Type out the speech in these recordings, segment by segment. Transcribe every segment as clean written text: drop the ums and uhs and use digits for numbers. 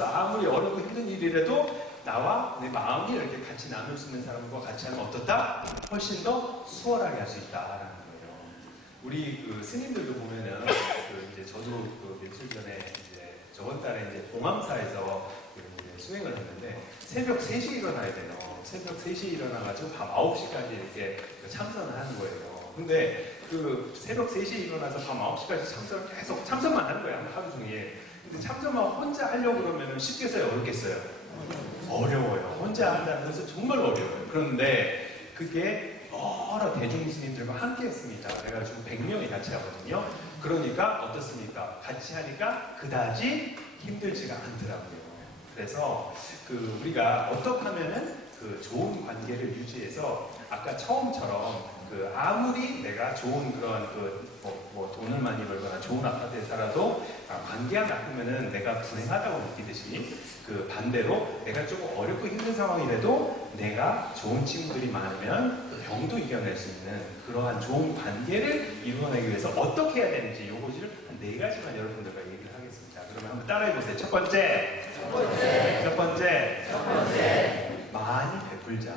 교수로서 아무리 어렵고 힘든 일이라도 나와 내 마음이 이렇게 같이 나눌 수 있는 사람과 같이 하면 어떻다? 훨씬 더 수월하게 할 수 있다라는 거예요. 우리 그 스님들도 보면은 이제 저도 며칠 전에 이제 저번 달에 이제 봉암사에서 이제 수행을 했는데 새벽 3시에 일어나야 돼요. 새벽 3시에 일어나가지고 밤 9시까지 이렇게 참선을 하는 거예요. 근데 그 새벽 3시에 일어나서 밤 9시까지 참선을 계속 참선만 하는 거예요. 하루 종일. 근데 참선만 혼자 하려고 그러면 쉽겠어요? 어렵겠어요? 어려워요. 혼자 한다는 것은 정말 어려워요. 그런데 그게 여러 대중 스님들과 함께 했습니다. 그래가지고 100명이 같이 하거든요. 그러니까 어떻습니까? 같이 하니까 그다지 힘들지가 않더라고요. 그래서 우리가 어떻게 하면은 좋은 관계를 유지해서 아까 처음처럼 아무리 내가 좋은 그런 뭐 돈을 많이 벌거나 좋은 아파트에 살아도 관계가 나쁘면은 내가 불행하다고 느끼듯이 반대로 내가 조금 어렵고 힘든 상황이라도 내가 좋은 친구들이 많으면 병도 이겨낼 수 있는 그러한 좋은 관계를 이루어내기 위해서 어떻게 해야 되는지 요거를 한 4가지만 여러분들과 얘기를 하겠습니다. 그러면 한번 따라해보세요. 첫 번째. 많이 베풀자.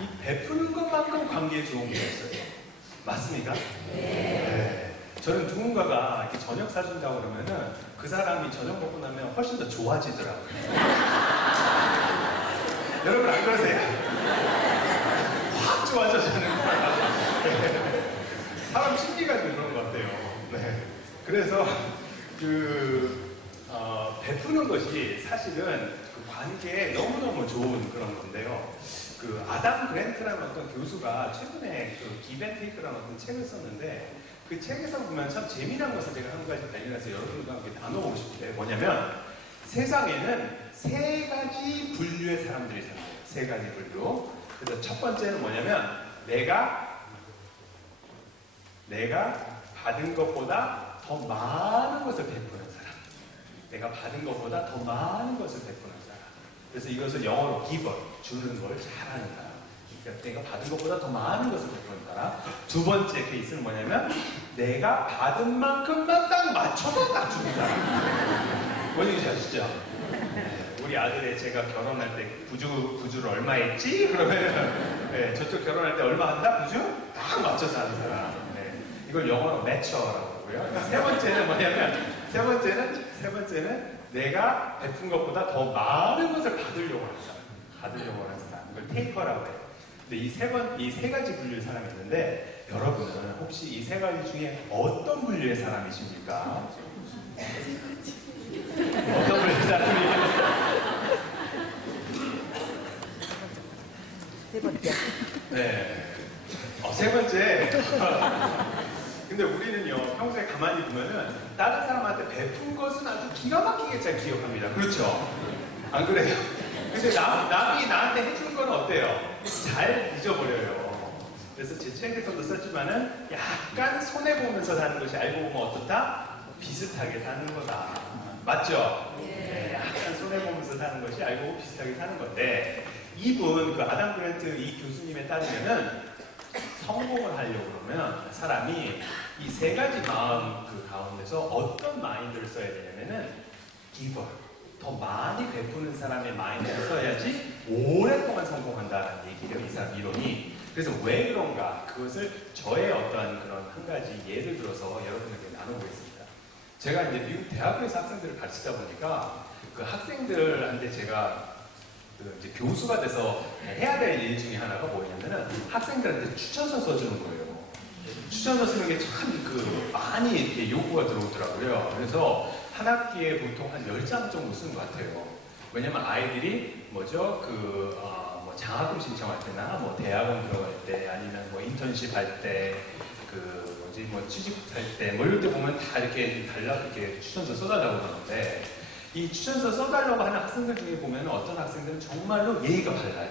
이 베푸는 것만큼 관계에 좋은 게 있어요. 맞습니까? 네. 저는 누군가가 이렇게 저녁 사준다고 그러면은 그 사람이 저녁 먹고 나면 훨씬 더 좋아지더라고요. 여러분 안 그러세요? 확 좋아져지는 거예요. 사람 심리가 좀 그런 것 같아요. 네. 그래서 베푸는 것이 사실은 관계에 너무너무 좋은 그런 건데요. 아담 그랜트라는 어떤 교수가 최근에 Give and Take라는 어떤 책을 썼는데 그 책에서 보면 참 재미난 것을 제가 한 가지 발견해서 여러분과 함께 나눠보고 싶은데 뭐냐면 세상에는 3가지 분류의 사람들이 살아요. 3가지 분류. 그래서 첫 번째는 뭐냐면 내가 받은 것보다 더 많은 것을 베푸는 사람. 내가 받은 것보다 더 많은 것을 베푸는 사람. 그래서 이것을 영어로 giver, 주는 걸 잘하는 사람. 그러니까 내가 받은 것보다 더 많은 것을 베푸는 사람. 두 번째 케이스는 뭐냐면 내가 받은 만큼만 딱 맞춰서 딱 주는 사람. 뭔지 아시죠? 우리 아들의 제가 결혼할 때 부주를 얼마 했지? 그러면 네, 저쪽 결혼할 때 얼마 한다? 부주? 딱 맞춰서 하는 사람. 네, 이걸 영어로 매처라고 하고요. 세 번째는 뭐냐면 세 번째는 내가 베푼 것보다 더 많은 것을 받으려고 하는 사람. 이걸 테이커라고 해요. 근데 이 세 가지 분류의 사람이 있는데 여러분은 혹시 이 3가지 중에 어떤 분류의 사람이십니까? 어떤 분류의 사람입니까? 세 번째. 네. 세 번째. 근데 우리는요, 평소에 가만히 보면은 다른 사람한테 베푼 것은 아주 기가 막히게 잘 기억합니다. 그렇죠? 안 그래요? 근데 남이 나한테 해준 건 어때요? 잘 잊어버려요. 그래서 제 책에서도 썼지만은 약간 손해보면서 사는 것이 알고 보면 어떻다? 비슷하게 사는 거다. 맞죠? 네, 약간 손해보면서 사는 것이 알고 보면 비슷하게 사는 건데 이분, 아담 그랜트 이 교수님에 따르면은 성공을 하려고 그러면 사람이 이 3가지 마음 가운데서 어떤 마인드를 써야 되냐면은 giver, 더 많이 베푸는 사람의 마인드를 써야지 오랫동안 성공한다는 얘기예요. 이 사람 이론이. 그래서 왜 그런가? 그것을 저의 어떤 그런 한 가지 예를 들어서 여러분에게 나눠보겠습니다. 제가 이제 미국 대학교에서 학생들을 가르치다 보니까 그 학생들한테 제가 이제 교수가 돼서 해야 될 일 중에 하나가 뭐냐면은 학생들한테 추천서 써주는 거예요. 추천서 쓰는 게 참 많이 이렇게 요구가 들어오더라고요. 그래서 한 학기에 보통 한 10장 정도 쓰는 것 같아요. 왜냐면 아이들이 뭐죠? 뭐 장학금 신청할 때나 뭐 대학원 들어갈 때 아니면 뭐 인턴십 할 때 뭐 취직할 때 뭐 이럴 때 보면 다 이렇게 이렇게 추천서 써달라고 하는데 이 추천서 써달라고 하는 학생들 중에 보면 어떤 학생들은 정말로 예의가 발라요.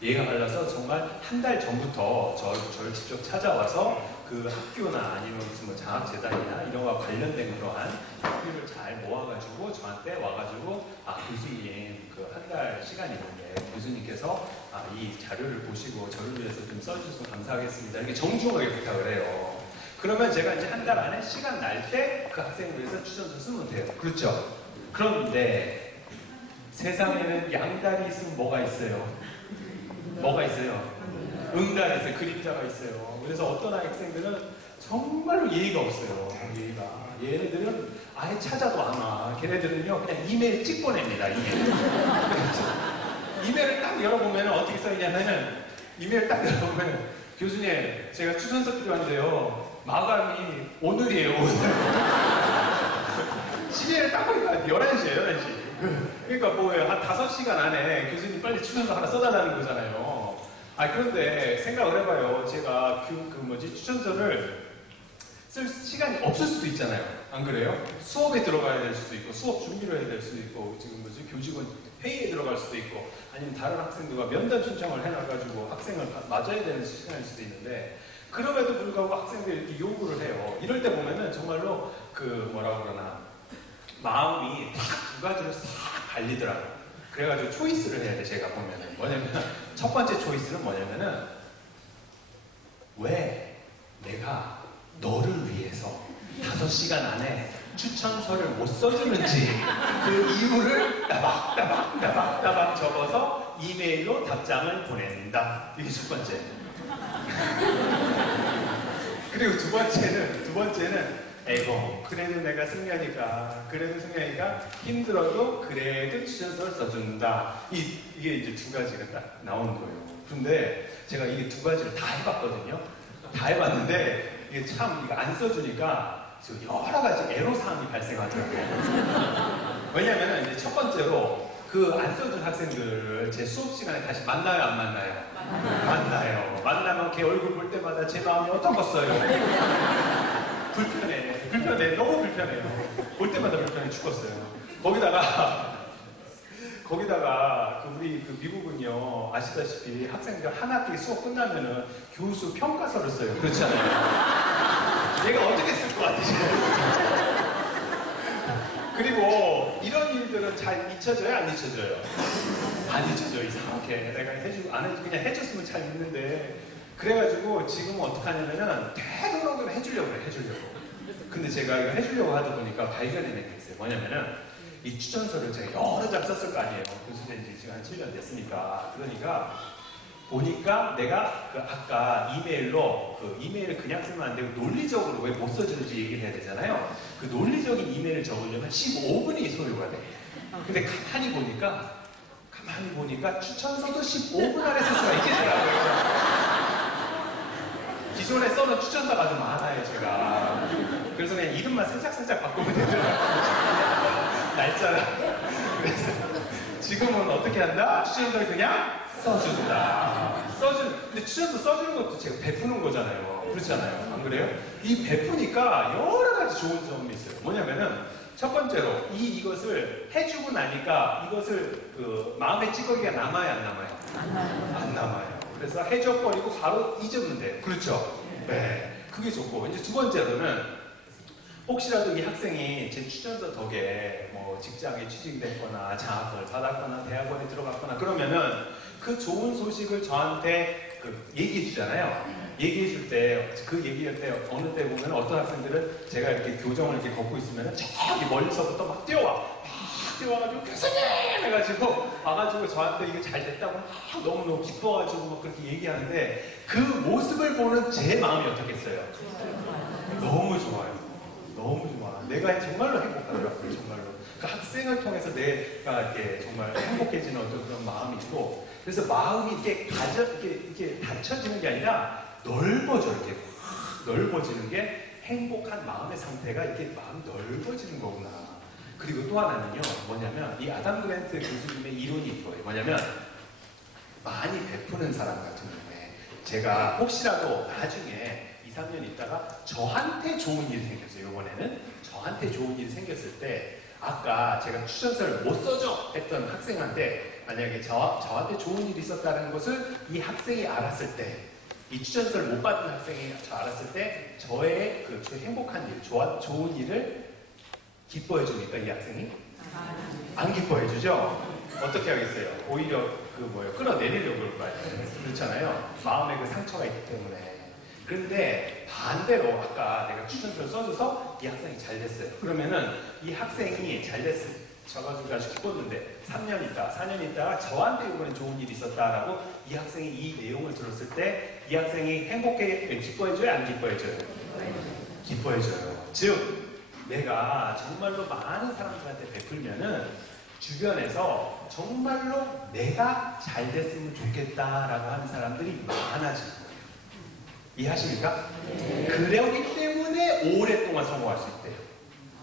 예의가 발라서 정말 한 달 전부터 저를 직접 찾아와서 그 학교나 아니면 무슨 뭐 장학재단이나 이런 거와 관련된 그러한 학교를 잘 모아가지고 저한테 와가지고 교수님 한 달 시간이 있는데 교수님께서 이 자료를 보시고 저를 위해서 좀 써주셔서 감사하겠습니다. 이렇게 정중하게 부탁을 해요. 그러면 제가 이제 한 달 안에 시간 날 때 그 학생을 위해서 추천서 쓰면 돼요. 그렇죠? 그런데 세상에는 양다리 있으면 뭐가 있어요? 뭐가 있어요? 응달이 있어요. 그림자가 있어요. 그래서 어떤 학생들은 정말로 예의가 없어요. 예의가. 얘네들은 아예 찾아도 안 와. 걔네들은요, 그냥 이메일 찍 보냅니다. 이메일. 이메일을 딱 열어보면 어떻게 써있냐면은, 이메일 딱 열어보면, 교수님, 제가 추천서 필요한데요. 마감이 오늘이에요, 오늘. 시계를 딱 보니까 11시에요, 11시. 그러니까 뭐예요? 한 5시간 안에 교수님 빨리 추천서 하나 써달라는 거잖아요. 그런데 생각을 해봐요. 제가 추천서를 쓸 시간이 없을 수도 있잖아요. 안 그래요? 수업에 들어가야 될 수도 있고, 수업 준비를 해야 될 수도 있고, 교직원 회의에 들어갈 수도 있고, 아니면 다른 학생들과 면담 신청을 해놔가지고 학생을 맞아야 되는 시간일 수도 있는데, 그럼에도 불구하고 학생들이 이렇게 요구를 해요. 이럴 때 보면은 정말로 마음이 딱 두 가지로 싹 갈리더라고요. 그래가지고 초이스를 해야 돼, 제가 보면은. 뭐냐면, 첫 번째 초이스는 뭐냐면은, 왜 내가 너를 위해서 5시간 안에 추천서를 못 써주는지 그 이유를 따박따박 적어서 이메일로 답장을 보낸다. 이게 첫 번째. 그리고 두 번째는 에고, 그래도 내가 승려니까 힘들어도 그래도 추천서를 써준다. 이게 이제 두 가지가 딱 나오는 거예요. 근데 제가 이게 두 가지를 다 해봤거든요. 다 해봤는데 이게 참 이거 안 써주니까 여러 가지 애로사항이 발생하더라고요. 왜냐면은 이제 첫 번째로 그 안 써준 학생들을 제 수업 시간에 다시 만나요, 안 만나요? 만나요. 만나면 걔 얼굴 볼 때마다 제 마음이 어떻겠어요? 불편해. 너무 불편해요. 볼 때마다 불편해 죽었어요. 거기다가 우리 미국은요, 아시다시피 학생들 한 학기 수업 끝나면은 교수 평가서를 써요. 그렇잖아요. 얘가 어떻게 쓸 것 같으세요? 그리고 이런 일들은 잘 잊혀져요, 안 잊혀져요? 안 잊혀져, 이상하게. 내가 그냥 해줬으면 잘 믿는데. 그래가지고 지금은 어떻게 하냐면은 되도록이면 해주려고 해요, 해주려고. 근데 제가 이거 해주려고 하다 보니까 발견해낸 게 있어요. 뭐냐면은 이 추천서를 제가 여러 장 썼을 거 아니에요. 교수된 지 지금 한 7년 됐으니까. 그러니까 보니까 내가 아까 이메일을 그냥 쓰면 안 되고 논리적으로 왜 못 써주는지 얘기를 해야 되잖아요. 그 논리적인 이메일을 적으려면 15분이 소요가 돼. 근데 가만히 보니까 추천서도 15분 안에 쓸 수가 있겠더라고요. 기존에 써놓은 추천서가 아주 많아요, 제가. 그래서 그냥 이름만 살짝살짝 바꾸면 되더라고요. 날짜를. 그래서 지금은 어떻게 한다? 추천서를 그냥 써준다. 근데 추천서 써주는 것도 제가 베푸는 거잖아요. 그렇잖아요. 안 그래요? 이 베푸니까 여러 가지 좋은 점이 있어요. 뭐냐면은, 첫 번째로, 이것을 해주고 나니까 이것을 마음의 찌꺼기가 남아요, 안 남아요? 안 남아요. 그래서 해줘버리고 바로 잊으면 돼요. 그렇죠? 네. 그게 좋고, 이제 두 번째로는, 혹시라도 이 학생이 제 추천서 덕에 직장에 취직됐거나 장학금을 받았거나 대학원에 들어갔거나 그러면은 그 좋은 소식을 저한테 얘기해 주잖아요. 얘기해 줄 때, 얘기할 때 어느 때 보면 어떤 학생들은 제가 이렇게 교정을 이렇게 걷고 있으면 저기 멀리서부터 막 뛰어와가지고 교수님! 해가지고 와가지고 저한테 이게 잘 됐다고 막 너무너무 기뻐가지고 막 그렇게 얘기하는데 그 모습을 보는 제 마음이 어떻겠어요? 너무 좋아요. 너무 좋아. 내가 정말로 행복하더라고요, 정말로. 그 학생을 통해서 내가 이렇게 정말 행복해지는 어떤 그런 마음이 있고, 그래서 마음이 이렇게 닫혀지는 게 아니라 넓어져, 이렇게 확 넓어지는 게 행복한 마음의 상태가 이렇게 마음이 넓어지는 거구나. 그리고 또 하나는요, 뭐냐면, 이 아담 그랜트 교수님의 이론이 있고요. 뭐냐면, 많이 베푸는 사람 같은 경우에, 제가 혹시라도 나중에 2-3년 있다가 저한테 좋은 일이 생겼어요. 이번에는 저한테 좋은 일이 생겼을 때 아까 제가 추천서를 못 써줘 했던 학생한테 만약에 저한테 좋은 일이 있었다는 것을 이 학생이 알았을 때, 이 추천서를 못 받은 학생이 알았을 때 저의 그 행복한 일, 좋은 일을 기뻐해 줍니까? 이 학생이? 안 기뻐해 주죠? 어떻게 하겠어요? 오히려 끌어내리려고 그럴 거 아니에요. 그렇잖아요. 마음에 그 상처가 있기 때문에. 그런데 반대로 아까 내가 추천서를 써줘서 이 학생이 잘 됐어요. 그러면은 이 학생이 잘 됐어요. 저가지고 아주 기뻤는데 3년 있다, 4년 있다가 저한테 이번엔 좋은 일이 있었다라고 이 학생이 이 내용을 들었을 때 이 학생이 행복해, 기뻐해줘요? 안 기뻐해줘요? 기뻐해줘요. 즉 내가 정말로 많은 사람들한테 베풀면은 주변에서 정말로 내가 잘 됐으면 좋겠다라고 하는 사람들이 많아지는 거예요. 이해하십니까? 그러기 때문에 오랫동안 성공할 수 있대요.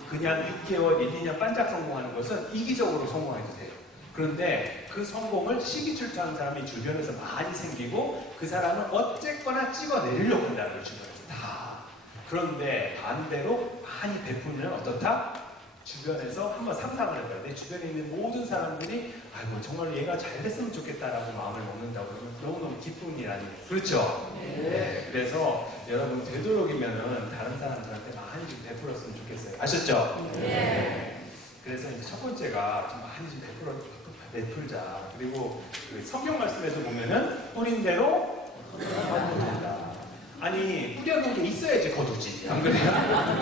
그냥 6개월, 1, 2년 반짝 성공하는 것은 이기적으로 성공해도 돼요. 그런데 그 성공을 시기출투하는 사람이 주변에서 많이 생기고 그 사람은 어쨌거나 찍어내리려고 한다는 거예요. 주변에서 다. 그런데 반대로 많이 베풀면 어떻다? 주변에서 한번 상상을 해봐요. 내 주변에 있는 모든 사람들이 아이고 정말 얘가 잘 됐으면 좋겠다라고 마음을 먹는다고 그러면 너무너무 기쁜 일 아니에요. 그렇죠? 네. 그래서 여러분 되도록이면은 다른 사람들한테 많이 좀 베풀었으면 좋겠어요. 아셨죠? 네. 그래서 이제 첫 번째가 좀 많이 좀 베풀자. 그리고 그 성경 말씀에서 보면은 뿌린 대로 거둔다. 아니 뿌려놓은 게 있어야지 거두지. 안 그래요?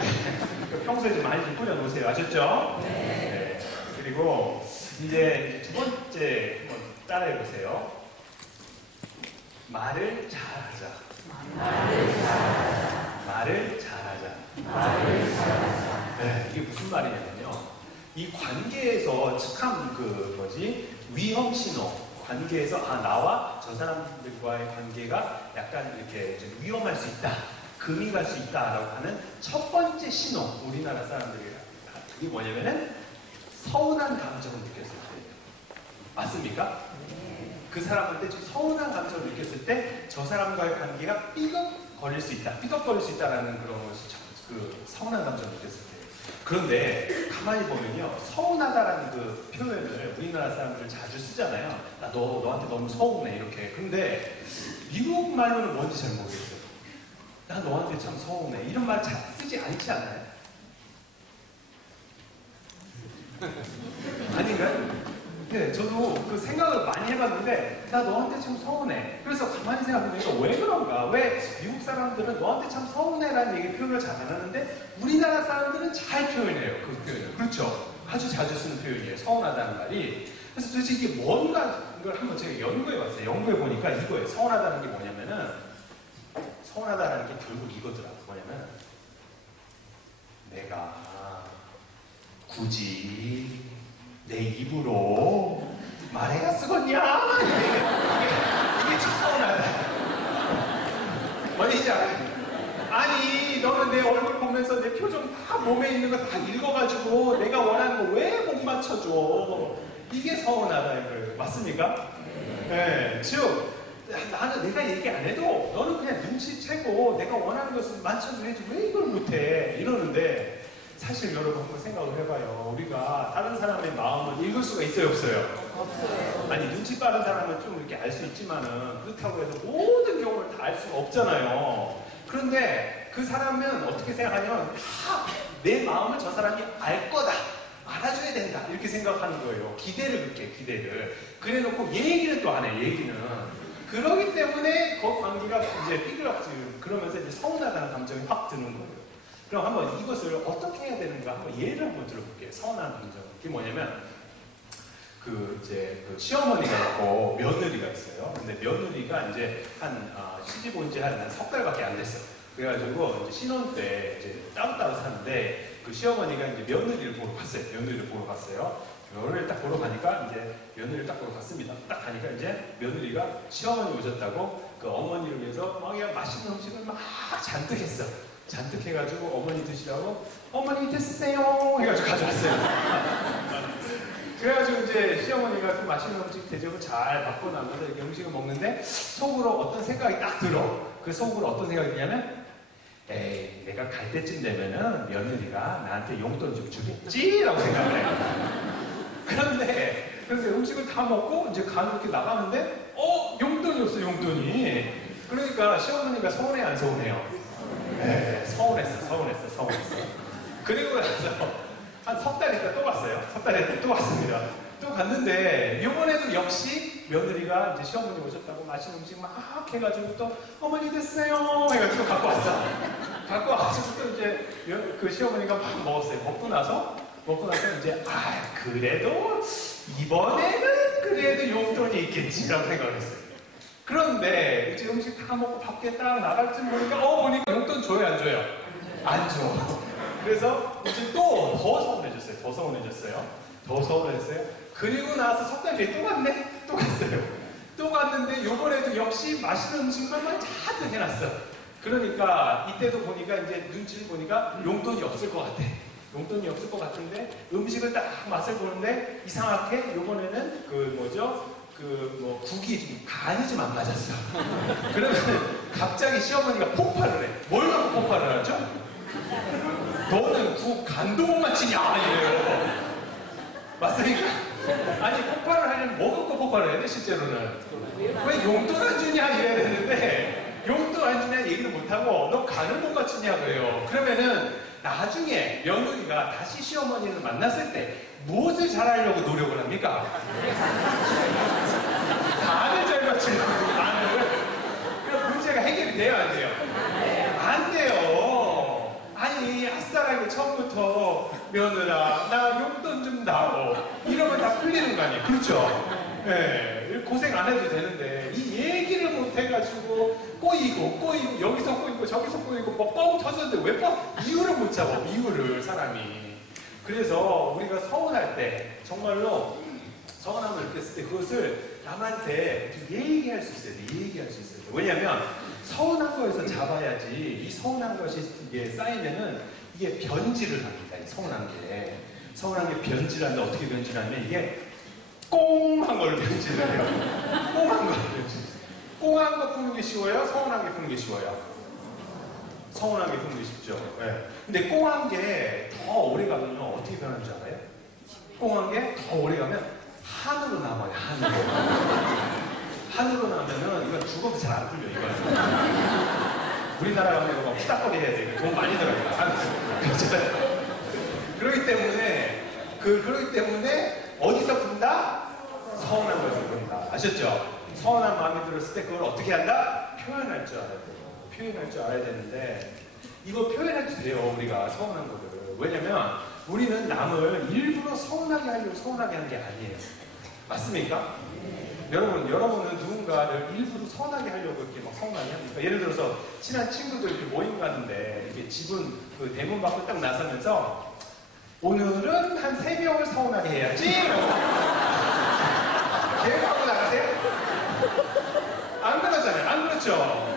평소에 좀 많이 좀 뿌려놓으세요. 아셨죠? 네. 그리고 이제 두 번째 한번 따라해보세요. 말을 잘하자. 말을 잘하자. 네, 이게 무슨 말이냐면요. 이 관계에서 참 위험 신호. 관계에서 나와 저 사람들과의 관계가 약간 이렇게 좀 위험할 수 있다. 금이 갈 수 있다라고 하는 첫 번째 신호. 우리나라 사람들이 그게 뭐냐면은 서운한 감정을 느꼈을 때. 맞습니까? 그 사람한테 좀 서운한 감정을 느꼈을 때 저 사람과의 관계가 삐걱거릴 수 있다. 삐걱거릴 수 있다라는 그런 그 서운한 감정을 느꼈을 때. 그런데 가만히 보면요. 서운하다라는 그 표현을 우리나라 사람들 자주 쓰잖아요. 나 너한테 너무 서운해 이렇게. 근데 미국 말로는 뭔지 잘 모르겠어요. 나 너한테 참 서운해. 이런 말 잘 쓰지 않지 않나요? 아닌가요? 네, 저도 그 생각을 많이 해봤는데 나 너한테 참 서운해. 그래서 가만히 생각해보니까 왜 그런가? 왜 미국 사람들은 너한테 참 서운해라는 얘기 표현을 잘 안 하는데 우리나라 사람들은 잘 표현해요. 그 표현을. 그렇죠? 아주 자주 쓰는 표현이에요. 서운하다는 말이. 그래서 도대체 이게 뭔가 이걸 한번 제가 연구해봤어요. 연구해보니까 이거예요. 서운하다는 게 뭐냐면은 서운하다는 게 결국 이거더라고. 뭐냐면 내가 굳이 내 입으로 말해가 쓰겄냐? 이게 참 서운하다. 뭔지 알아요? 아니 너는 내 얼굴 보면서 내 표정 다 몸에 있는 거 다 읽어가지고 내가 원하는 거 왜 못 맞춰줘? 이게 서운하다 이거예요. 맞습니까? 네. 즉 나는 내가 얘기 안 해도 너는 그냥 눈치채고 내가 원하는 것을 맞춰줘야지 왜 이걸 못해? 이러는데 사실 여러분 한번 생각을 해봐요. 우리가 다른 사람의 마음을 읽을 수가 있어요, 없어요? 없어요. 아니 눈치 빠른 사람은 좀 이렇게 알 수 있지만은 그렇다고 해서 모든 경우를 다 알 수가 없잖아요. 그런데 그 사람은 어떻게 생각하냐면 다 내 마음을 저 사람이 알 거다. 알아줘야 된다. 이렇게 생각하는 거예요. 기대를 넣게, 기대를. 그래 놓고 얘기는 또 안 해, 얘기는. 그러기 때문에 그 관계가 이제 삐그럽지. 그러면서 이제 서운하다는 감정이 확 드는 거예요. 그럼 한번 이것을 어떻게 해야 되는가 한번 예를 한번 들어볼게요. 서운한 감정. 그게 뭐냐면, 이제 시어머니가 있고 며느리가 있어요. 근데 며느리가 이제 시집 온 지 한 석 달밖에 안 됐어요. 그래가지고 이제 신혼 때 이제 따로따로 사는데 그 시어머니가 이제 며느리를 보러 갔어요. 며느리를 보러 갔어요. 며느리를 딱 보러 가니까 이제 며느리를 딱 보러 갔습니다. 딱 가니까 이제 며느리가 시어머니 오셨다고 그 어머니를 위해서 막 그냥 맛있는 음식을 막 잔뜩 했어. 잔뜩 해가지고 어머니 드시라고 어머니 드세요 해가지고 가져왔어요. 그래가지고 이제 시어머니가 그 맛있는 음식 대접을 잘 받고 나면서 이렇게 음식을 먹는데 속으로 어떤 생각이 딱 들어. 그 속으로 어떤 생각이 드냐면 에이 내가 갈 때쯤 되면은 며느리가 나한테 용돈 좀 주겠지? 라고 생각을 해요. 그런데 그래서 음식을 다 먹고 이제 이렇게 나가는데 용돈이 없어 용돈이. 그러니까 시어머니가 서운해 안 서운해요? 네, 서운했어. 그리고 나서 한 석 달 있다 또 왔어요. 석 달 있다 또 왔습니다. 또 갔는데 이번에도 역시 며느리가 이제 시어머니 오셨다고 맛있는 음식 막 해가지고 또 어머니 됐어요 해가지고 갖고 왔어. 갖고 와서 또 이제 그 시어머니가 막 먹었어요. 먹고 나서 이제 그래도 이번에는 그래도 용돈이 있겠지라고 생각을 했어요. 그런데 이제 음식 다 먹고 밖에 딱 나갈 쯤 보니까 용돈 줘요 안 줘요? 안 줘. 그래서 이제 또 더 서운해졌어요. 더 서운했어요. 그리고 나서 석 달 뒤에 또 갔네? 또 갔어요. 또 갔는데 요번에도 역시 맛있는 음식만 잔뜩 해놨어. 그러니까 이때도 보니까 이제 눈치를 보니까 용돈이 없을 것 같아. 용돈이 없을 것 같은데 음식을 딱 맛을 보는데 이상하게 요번에는 국이 좀 간이 좀 안 맞았어. 그러면 갑자기 시어머니가 폭발을 해. 뭘 갖고 폭발을 하죠? 너는 국 간도 못 맞히냐 이래요. 맞습니까? 아니 폭발을 하려면 뭐 갖고 폭발을 해야 돼 실제로는? 왜 용돈 안 주냐 이래야 되는데 용돈 안 주냐 얘기를 못하고 너 간을 못 맞추냐 그래요. 그러면은 나중에 며느리가 다시 시어머니를 만났을 때 무엇을 잘하려고 노력을 합니까? 간을 잘 맞추려고 간을. 그럼 문제가 해결이 돼요 안 돼요? 안 돼요. 아니 아싸라고 처음부터 며느라 나 용돈 좀 다오 이러면 다 풀리는 거 아니에요? 그렇죠? 네, 고생 안 해도 되는데 이 얘기를 못 해가지고 꼬이고 여기서 꼬이고 저기서 꼬이고 뭐 뻥 터졌는데 왜 이유를 못 잡아 이유를 사람이. 그래서 우리가 서운할 때 정말로 서운함을 느꼈을 때 그것을 남한테 얘기할 수 있어야 돼. 얘기할 수 있어야 돼. 왜냐면 서운한 거에서 잡아야지 이 서운한 것이 이게 쌓이면은 이게 변질을 합니다. 이 서운한 게 변질하는데 어떻게 변질하냐면 이게 꽁한 걸 변질을 해요. 꽁한 걸 변질. 꽁한 거 푸는 게 쉬워요? 서운한 게 푸는 게 쉬워요? 서운한 게 푸는 게 쉽죠. 네. 근데 꽁한 게 더 오래 가면요 어떻게 변하는 줄 알아요? 꽁한 게 더 오래 가면 한으로 남아요. 한으로 나면은 이건 죽어도 잘 안 풀려 이거. 우리나라 가면 이거 후딱거리 해야 돼. 돈 많이 들어가요. 그렇기 때문에 어디서 푼다? 서운한 거에서 푼다. 아셨죠? 서운한 마음이 들었을 때 그걸 어떻게 한다? 표현할 줄 알아야 돼요. 표현할 줄 알아야 되는데 이거 표현해도 돼요. 우리가 서운한 거를. 왜냐면 우리는 남을 일부러 서운하게 하려고 서운하게 하는 게 아니에요. 맞습니까? 여러분은 누군가를 일부러 서운하게 하려고 이렇게 막 서운하게 합니까? 예를 들어서 친한 친구들 이렇게 모임 가는데 이렇게 집은 그 대문 밖으로 딱 나서면서 오늘은 한 3명을 서운하게 해야지. 계획하고 나가세요? 안 그러잖아요. 안 그렇죠?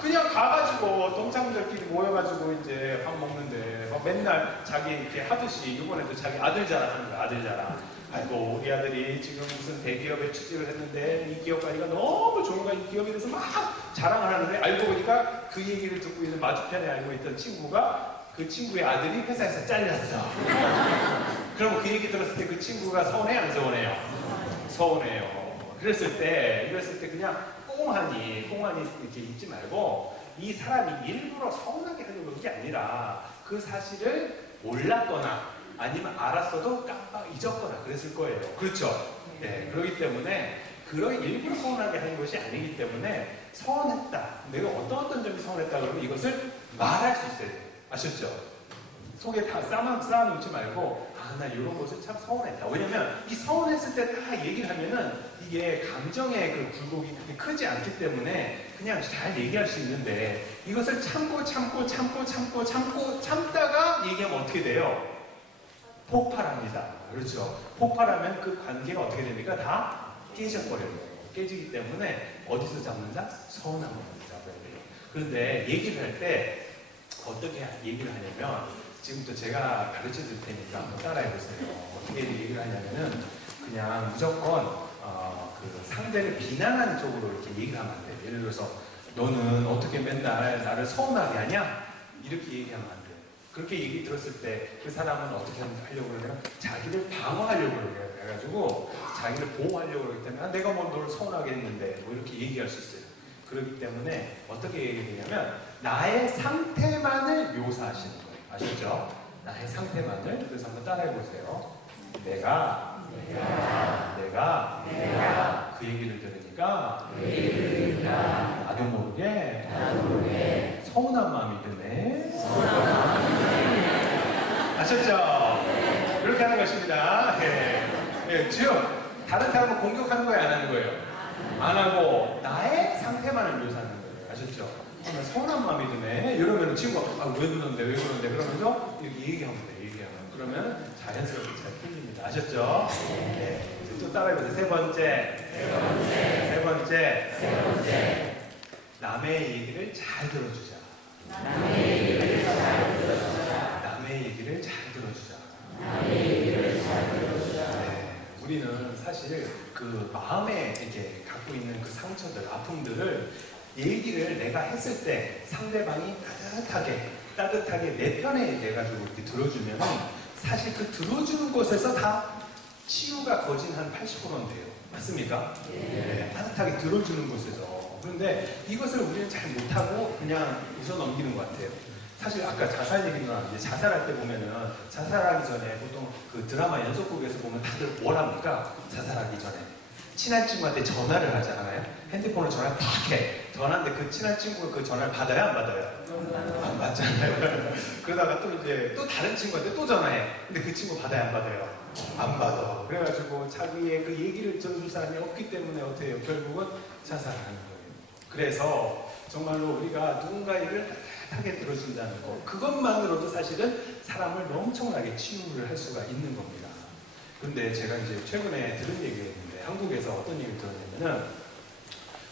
그냥 가가지고 동창들끼리 모여가지고 이제 밥 먹는데 막 맨날 자기 이렇게 하듯이 이번에도 자기 아들 자랑하는 거야. 아들 자랑. 아이고 우리 아들이 지금 무슨 대기업에 취직을 했는데 이 기업 관리가 너무 좋은 거야. 이 기업에 대해서 막 자랑을 하는데 알고 보니까 그 얘기를 듣고 있는 맞은편에 알고 있던 친구가 그 친구의 아들이 회사에서 잘렸어. 그럼 그 얘기 들었을 때 그 친구가 서운해 안 서운해요? 서운해요. 이랬을 때 그냥 꽁하니 이렇게 잊지 말고 이 사람이 일부러 서운하게 하려고 그런 게 아니라 그 사실을 몰랐거나 아니면 알았어도 깜빡 잊었거나 그랬을 거예요. 그렇죠? 네, 그렇기 때문에 그런 일부러 서운하게 하는 것이 아니기 때문에 서운했다. 내가 어떤 점이 서운했다 그러면 이것을 말할 수 있어야 돼요. 아셨죠? 속에 다 쌓아놓지 말고 나 이런 것을 참 서운했다. 왜냐면 이 서운했을 때 다 얘기를 하면은 이게 감정의 그 굴곡이 그렇게 크지 않기 때문에 그냥 잘 얘기할 수 있는데 이것을 참다가 얘기하면 어떻게 돼요? 폭발합니다. 그렇죠? 폭발하면 그 관계가 어떻게 됩니까? 다 깨져버려요. 깨지기 때문에 어디서 잡는다? 서운한 것에서 잡아야 돼요. 그런데 얘기를 할 때 어떻게 얘기를 하냐면 지금부터 제가 가르쳐 줄 테니까 한번 따라해 보세요. 어떻게 얘기를 하냐면은 그냥 무조건 그 상대를 비난하는 쪽으로 이렇게 얘기를 하면 안 돼요. 예를 들어서 너는 어떻게 맨날 나를 서운하게 하냐? 이렇게 얘기하면 안 돼요. 그렇게 얘기 들었을 때 그 사람은 어떻게 하려고 그러냐면 자기를 방어하려고 해가지고 자기를 보호하려고 그러기 때문에 내가 뭐 너를 서운하게 했는데 뭐 이렇게 얘기할 수 있어요. 그렇기 때문에 어떻게 얘기하냐면 나의 상태만을 묘사하시는 거예요. 아시죠? 나의 상태만을. 그래서 한번 따라해 보세요. 내가 그 얘기를 들으니까 나도 모르게 서운한 마음이 드네. 아셨죠? 이렇게 하는 것입니다. 즉 다른 사람을 공격하는 거예요, 안 하는 거예요? 안 하고 나의 상태만을 묘사하는 거예요. 아셨죠? 서운한 마음이 드네. 이러면 친구가 왜 그러는데 그러면서 이렇게 얘기하면 돼. 그러면 자연스럽게 잘 풀립니다. 아셨죠? 네. 또 따라해보세요. 세 번째. 남의 얘기를 잘 들어주자. 네. 우리는 사실 그 마음에 이렇게 갖고 있는 그 상처들, 아픔들을 얘기를 내가 했을 때 상대방이 따뜻하게 내 편에 내가지고 이렇게 들어주면 사실 그 들어주는 곳에서 다 치유가 거진 한 80%인데요. 맞습니까? 네. 따뜻하게 들어주는 곳에서. 그런데 이것을 우리는 잘 못하고 그냥 웃어 넘기는 것 같아요. 사실 아까 자살 얘기 나왔는데 자살할 때 보면은 자살하기 전에 보통 그 드라마 연속극에서 보면 다들 뭘 합니까? 자살하기 전에. 친한 친구한테 전화를 하잖아요. 핸드폰으로 전화를 팍 해. 전화인데 그 친한 친구가 그 전화를 받아요? 안 받아요? 안 받잖아요. 그러다가 또 이제 또 다른 친구한테 또 전화해. 근데 그 친구 받아요? 안 받아요? 안 받아. 그래가지고 자기의 그 얘기를 들어줄 사람이 없기 때문에 어떻게 해요? 결국은 자살하는 거예요. 그래서 정말로 우리가 누군가를 따뜻하게 들어준다는 것, 그것만으로도 사실은 사람을 엄청나게 치유를 할 수가 있는 겁니다. 그런데 제가 이제 최근에 들은 얘기가 있는데 한국에서 어떤 얘기를 들었냐면은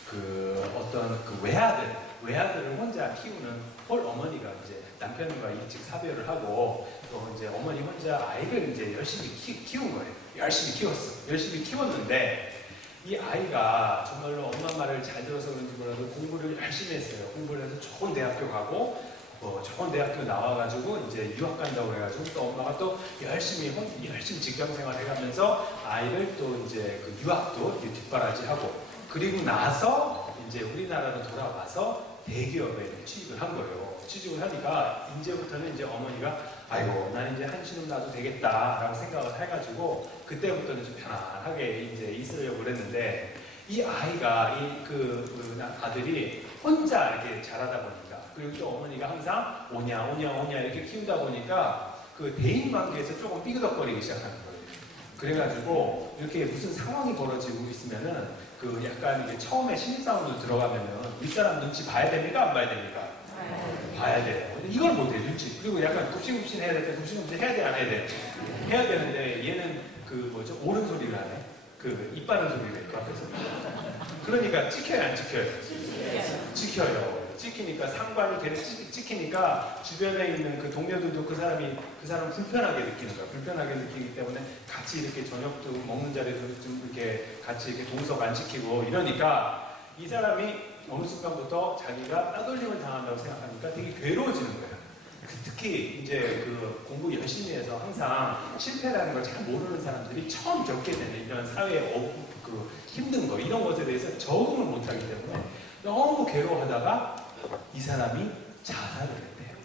그 어떤 그 외아들을 혼자 키우는 홀 어머니가 이제 남편과 일찍 사별을 하고 또 이제 어머니 혼자 아이를 이제 열심히 키운 거예요. 열심히 키웠는데 이 아이가 정말로 엄마 말을 잘 들어서 그런지 몰라도 공부를 열심히 했어요. 공부를 해서 좋은 대학교 가고 좋은 대학교 나와가지고 이제 유학 간다고 해가지고 또 엄마가 또 열심히 직장 생활 해가면서 아이를 또 이제 그 유학도 뒷바라지하고 그리고 나서 이제 우리나라로 돌아와서 대기업에 취직을 한 거예요. 취직을 하니까 이제부터는 이제 어머니가 아이고 난 이제 한신을 놔도 되겠다라고 생각을 해가지고 그때부터는 좀 편안하게 이제 있으려고 그랬는데 이 아이가 그 아들이 혼자 이렇게 자라다 보니까 그리고 또 어머니가 항상 오냐 이렇게 키우다 보니까 그 대인관계에서 조금 삐그덕거리기 시작하는 거예요. 그래가지고 이렇게 무슨 상황이 벌어지고 있으면은 그 약간 이게 처음에 신입사원으로 들어가면은 윗사람 눈치 봐야 됩니까? 안 봐야 됩니까? 봐야 돼요. 근데 이걸 못해, 눈치. 그리고 약간 굽신굽신 해야 될 때 굽신굽신 해야 돼, 안 해야 돼? 해야 되는데 얘는 그 뭐죠? 옳은 소리를 하네. 그 입 바른 소리를 해, 그 앞에서. 그러니까 찍혀요, 안 찍혀요? 찍혀요. 찍히니까 상관이 찍히니까 주변에 있는 그 동료들도 그 사람 불편하게 느끼는 거야. 불편하게 느끼기 때문에 같이 이렇게 저녁도 먹는 자리에서 좀 이렇게 같이 이렇게 동석 안 지키고 이러니까 이 사람이 어느 순간부터 자기가 따돌림을 당한다고 생각하니까 되게 괴로워지는 거예요. 특히 이제 그 공부 열심히 해서 항상 실패라는 걸 잘 모르는 사람들이 처음 겪게 되는 이런 사회의 그 힘든 거 이런 것에 대해서 적응을 못하기 때문에 너무 괴로워하다가 이 사람이 자살을 했대요.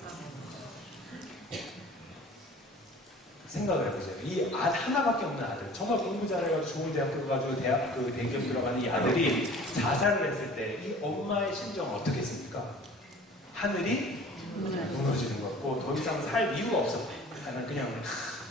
생각을 해보세요. 이 하나밖에 없는 아들, 정말 공부 잘해가지고 좋은 대학교 가가지고 대기업 들어가는 이 아들이 자살을 했을 때 이 엄마의 심정은 어떻겠습니까? 하늘이 무너지는 것 같고 더 이상 살 이유가 없었대. 나는 그냥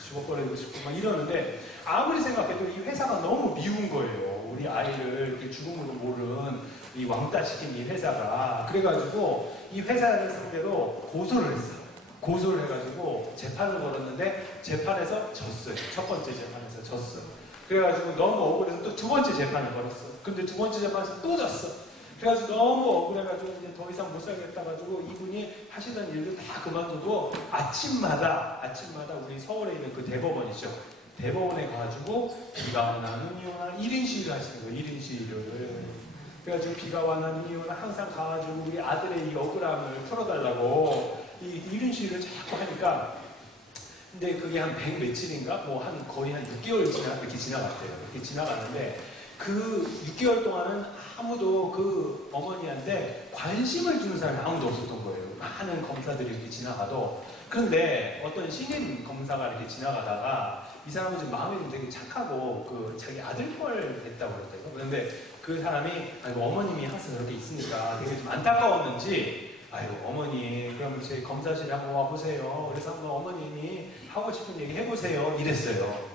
죽어버리고 싶고 막 이러는데 아무리 생각해도 이 회사가 너무 미운 거예요. 우리 아이를 이렇게 죽음으로 모른 이 왕따시킨 이 회사가. 그래가지고 이 회사를 상대로 고소를 했어. 고소를 해가지고 재판을 걸었는데 재판에서 졌어요. 첫 번째 재판에서 졌어. 그래가지고 너무 억울해서 또 두 번째 재판을 걸었어. 근데 두 번째 재판에서 또 졌어. 그래가지고 너무 억울해가지고 이제 더 이상 못 살겠다 가지고 이분이 하시던 일도 다 그만두고 아침마다 우리 서울에 있는 그 대법원이죠. 대법원에 가가지고 비가 와나 눈이 오나 1인 시위를 하시는 거예요. 1인 시위를. 그래가지고 비가 와나 눈이 오나 항상 가가지고 우리 아들의 이 억울함을 풀어달라고 이 1인 시위를 자꾸 하니까 근데 그게 한 100 며칠인가? 뭐 거의 한 6개월 이렇게 지나갔대요. 이렇게 지나갔는데 그 6개월 동안은 아무도 그 어머니한테 관심을 주는 사람이 아무도 없었던 거예요. 많은 검사들이 이렇게 지나가도 그런데 어떤 신임 검사가 이렇게 지나가다가 이 사람은 지금 마음이 좀 되게 착하고 그 자기 아들 뻘 됐다고 그랬대요. 그런데 그 사람이 아이고 어머님이 항상 그렇게 있으니까 되게 좀 안타까웠는지 아이고 어머니 그럼 제 검사실에 한번 와보세요. 그래서 한번 어머님이 하고 싶은 얘기 해보세요. 이랬어요.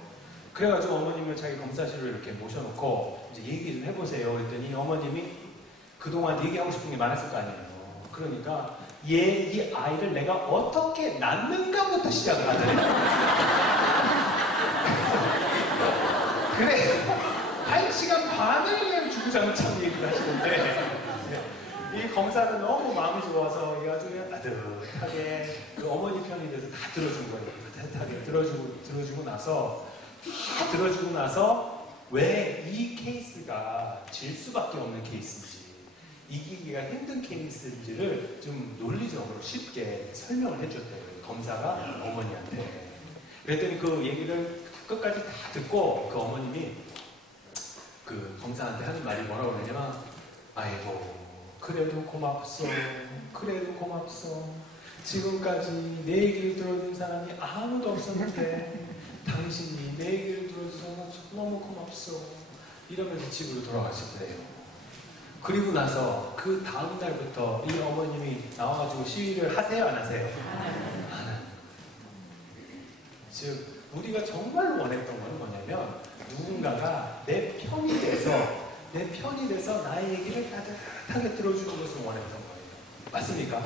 그래가지고 어머님을 자기 검사실로 이렇게 모셔놓고 이제 얘기 좀 해보세요. 그랬더니 어머님이 그동안 얘기하고 싶은 게 많았을 거 아니에요. 그러니까 이 아이를 내가 어떻게 낳는가부터 시작을 하더래요. 그래 1시간 반을 그냥 주구장창 얘기를 하시는데 이 검사는 너무 마음이 좋아서 이 아주 그냥 따뜻하게 그 어머니 편이 돼서 다 들어준 거예요. 따뜻하게 들어주고 나서 왜 이 케이스가 질 수밖에 없는 케이스인지 이기기가 힘든 케이스인지를 좀 논리적으로 쉽게 설명을 해줬대요. 검사가 어머니한테. 그랬더니 그 얘기를 끝까지 다 듣고 그 어머님이 그 검사한테 하는 말이 뭐라고 그러냐면 아이고 그래도 고맙소. 그래도 고맙소. 지금까지 내 얘기를 들어준 사람이 아무도 없었는데 당신이 내 얘기를 들어줘서 너무 고맙소. 이러면서 집으로 돌아가셨대요. 그리고 나서 그 다음 날부터 이 어머님이 나와가지고 시위를 하세요 안 하세요? 안 해요. 즉 우리가 정말로 원했던 건 뭐냐면 누군가가 내 편이 돼서 나의 얘기를 따뜻하게 들어주는 것을 원했던 거예요. 맞습니까?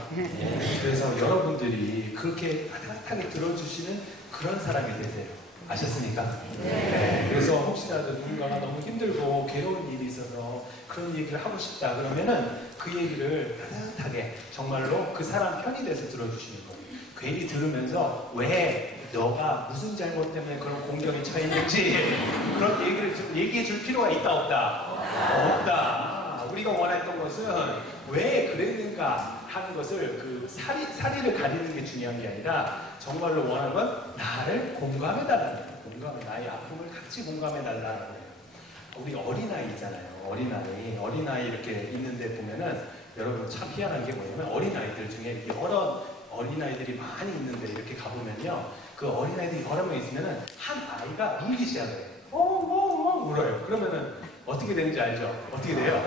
그래서 여러분들이 그렇게 따뜻하게 들어주시는 그런 사람이 되세요. 아셨습니까? 네. 그래서 혹시라도 누군가가 너무 힘들고 괴로운 일이 있어서 그런 얘기를 하고 싶다 그러면은 그 얘기를 따뜻하게 정말로 그 사람 편이 돼서 들어주시는 거예요. 괜히 들으면서 왜 너가 무슨 잘못 때문에 그런 공경에 처했는지 그런 얘기를 좀 얘기해 줄 필요가 있다 없다? 없다. 우리가 원했던 것은 왜 그랬는가 하는 것을 그 사리를 가리는 게 중요한 게 아니라 정말로 원하는 건 나를 공감해달라는 거예요. 나의 아픔을 같이 공감해달라는 거예요. 우리 어린아이 있잖아요. 어린아이 이렇게 있는데 보면은 여러분 참 희한한 게 뭐냐면 어린아이들 중에 여러 어린아이들이 많이 있는데 이렇게 가보면요. 그 어린아이들이 여러 명 있으면은 한 아이가 울기 시작해요. 울어요. 그러면은 어떻게 되는지 알죠? 어떻게 돼요?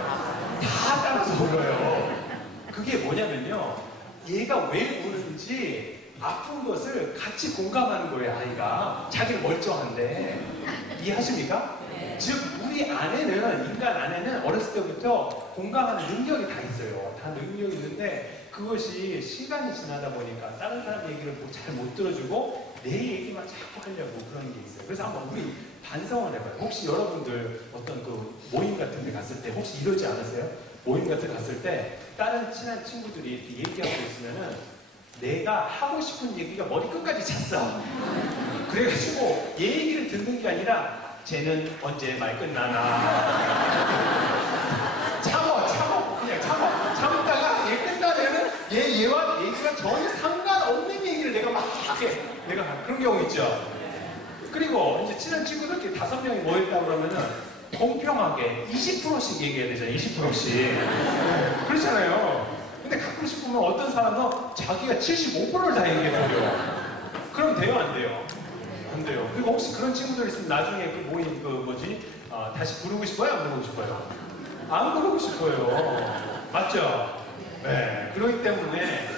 다 따라서 울어요. 그게 뭐냐면요. 얘가 왜 우는지 아픈 것을 같이 공감하는 거예요, 아이가. 자기는 멀쩡한데. 이해하십니까? 네. 즉, 우리 안에는, 인간 안에는 어렸을 때부터 공감하는 능력이 다 있어요. 다 능력이 있는데 그것이 시간이 지나다 보니까 다른 사람 얘기를 잘 못 들어주고 내 얘기만 자꾸 하려고 그런 게 있어요. 그래서 한번 우리 반성을 해봐요. 혹시 여러분들 어떤 그 모임 같은 데 갔을 때 혹시 이러지 않으세요? 모임 같은 데 갔을 때 다른 친한 친구들이 이렇게 얘기하고 있으면은 내가 하고 싶은 얘기가 머리 끝까지 찼어. 그래가지고 얘 얘기를 듣는 게 아니라 쟤는 언제 말 끝나나 그냥 참다가 얘 끝나면은 얘와 얘기가 전혀 상관없는 얘기를 내가 막 이렇게 내가 그런 경우 있죠. 그리고 이제 친한 친구들 이렇게 5명이 모였다 그러면은 공평하게 20%씩 얘기해야 되잖아요. 20%씩. 그렇잖아요. 근데 가끔씩 보면 어떤 사람은 자기가 75%를 다 얘기해버려. 그럼 돼요, 안 돼요? 안 돼요. 그리고 혹시 그런 친구들 있으면 나중에 그 모임 다시 부르고 싶어요? 안 부르고 싶어요? 안 부르고 싶어요. 맞죠? 네. 그렇기 때문에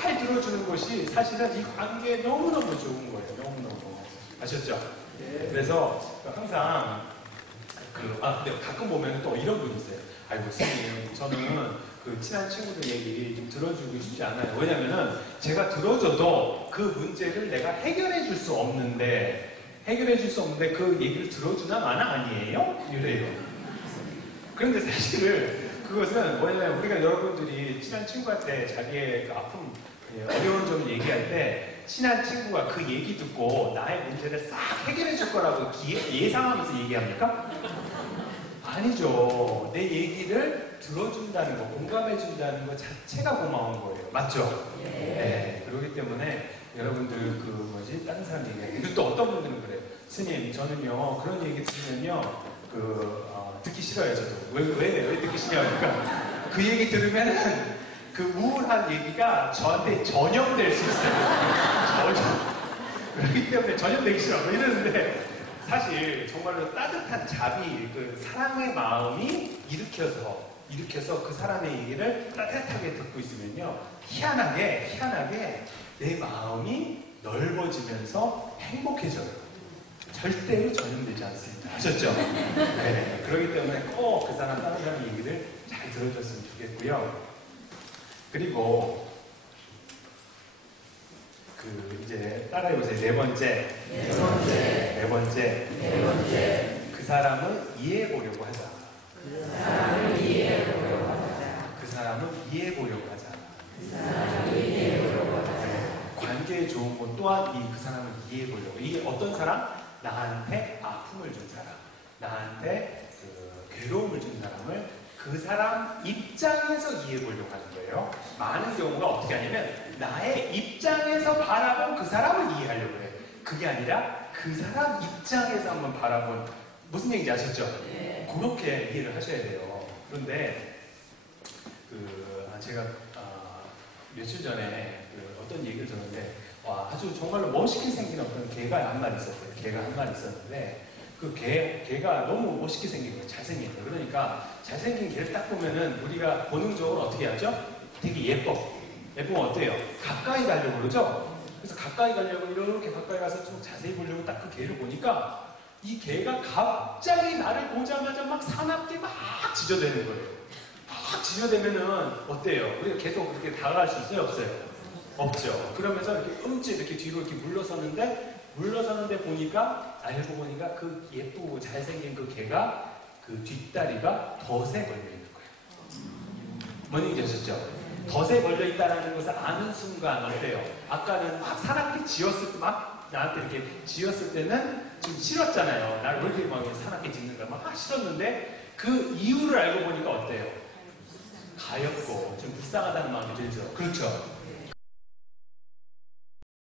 잘 들어주는 것이 사실은 이 관계에 너무너무 좋은 거예요. 너무너무. 아셨죠? 그래서 항상 근데 가끔 보면 또 이런 분이 있어요. 아이고, 선생님, 저는 그 친한 친구들 얘기 좀 들어주고 싶지 않아요. 왜냐면은 제가 들어줘도 그 문제를 내가 해결해 줄 수 없는데 그 얘기를 들어주나 마나 아니에요? 이래요. 그런데 사실은 그것은 뭐냐면 우리가 여러분들이 친한 친구한테 자기의 그 아픔, 어려운 점을 얘기할 때 친한 친구가 그 얘기 듣고 나의 문제를 싹 해결해 줄 거라고 예상하면서 얘기합니까? 아니죠. 내 얘기를 들어준다는 거, 공감해준다는 것 자체가 고마운 거예요. 맞죠? 네. 그렇기 때문에 여러분들 다른 사람 얘기해요. 그리고 또 어떤 분들은 그래요. 스님, 저는요, 그런 얘기 들으면요, 듣기 싫어요, 저도. 왜 듣기 싫어요? 그러니까 그 얘기 들으면은 그 우울한 얘기가 저한테 전염될 수 있어요. 그렇기 때문에 전염되기 싫어. 뭐 이러는데 사실 정말로 따뜻한 자비, 그 사랑의 마음이 일으켜서 그 사람의 얘기를 따뜻하게 듣고 있으면요. 희한하게 내 마음이 넓어지면서 행복해져요. 절대로 전염되지 않습니다. 아셨죠? 네. 그렇기 때문에 꼭 그 사람, 다른 사람 얘기를 잘 들어줬으면 좋겠고요. 그리고 이제 따라해보세요. 네 번째. 그 사람을 이해해보려고 하자. 관계에 좋은 것 또한 그 사람을 이해해보려고. 이게 어떤 사람? 나한테 아픔을 준 사람, 나한테 괴로움을 준 사람을 그 사람 입장에서 이해해보려고 하는 거예요. 많은 경우가 어떻게 하냐면 나의 입장에서 바라본 그 사람을 이해하려고 해요. 그게 아니라 그 사람 입장에서 한번 바라본, 무슨 얘기인지 아셨죠? 네. 그렇게 이해를 하셔야 돼요. 그런데 제가 며칠 전에 어떤 얘기를 들었는데 아주 정말로 멋있게 생긴 어떤 개가 한 마리 있었어요. 개가 한 마리 있었는데 그 개가 너무 멋있게 생긴 거예요. 잘생긴 거예요. 그러니까 잘생긴 개를 딱 보면은 우리가 본능적으로 어떻게 하죠? 되게 예쁘면 어때요? 가까이 가려고 그러죠? 그래서 가까이 가려고 이렇게 가까이 가서 좀 자세히 보려고 딱 그 개를 보니까 이 개가 갑자기 나를 보자마자 막 사납게 막 짖어대는 거예요. 막 짖어대면은 어때요? 우리가 계속 그렇게 다가갈 수 있어요? 없어요? 없죠. 그러면서 이렇게 이렇게 뒤로 이렇게 물러서는데 보니까, 알고 보니까 그 예쁘고 잘생긴 그 개가 그 뒷다리가 덫에 걸려있는 거예요. 뭔 얘기인지 아셨죠? 덫에 걸려있다는 것을 아는 순간 어때요? 아까는 막 사납게 짖었을 때, 막 나한테 이렇게 짖었을 때는 좀 싫었잖아요. 날 왜 이렇게 막 사납게 짖는가 막 싫었는데 그 이유를 알고 보니까 어때요? 가엽고 좀 불쌍하다는 마음이 들죠. 그렇죠?